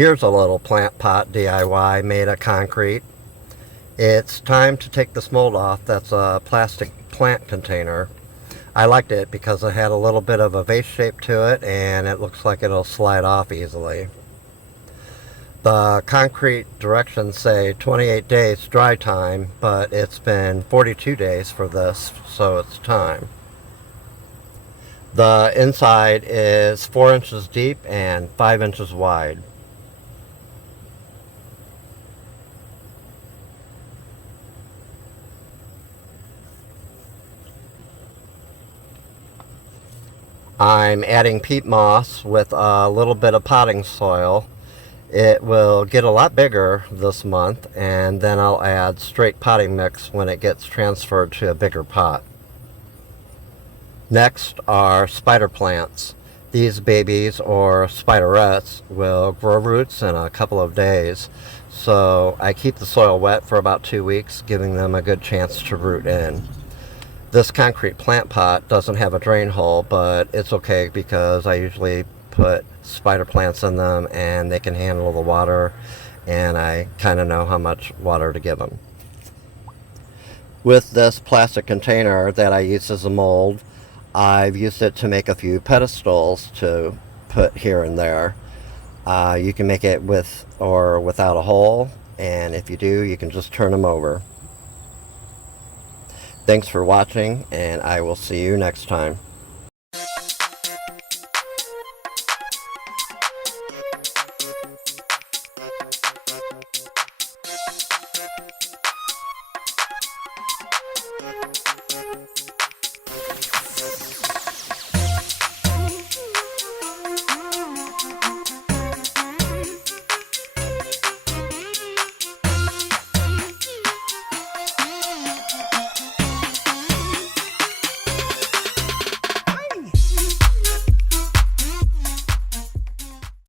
Here's a little plant pot DIY made of concrete. It's time to take this mold off. That's a plastic plant container. I liked it because it had a little bit of a vase shape to it and it looks like it'll slide off easily. The concrete directions say 28 days dry time, but it's been 42 days for this, so it's time. The inside is 4 inches deep and 5 inches wide. I'm adding peat moss with a little bit of potting soil. It will get a lot bigger this month, and then I'll add straight potting mix when it gets transferred to a bigger pot. Next are spider plants. These babies, or spiderettes, will grow roots in a couple of days, so I keep the soil wet for about 2 weeks, giving them a good chance to root in. This concrete plant pot doesn't have a drain hole, but it's okay because I usually put spider plants in them and they can handle the water, and I kind of know how much water to give them. With this plastic container that I use as a mold, I've used it to make a few pedestals to put here and there. You can make it with or without a hole, and if you do, you can just turn them over. Thanks for watching, and I will see you next time.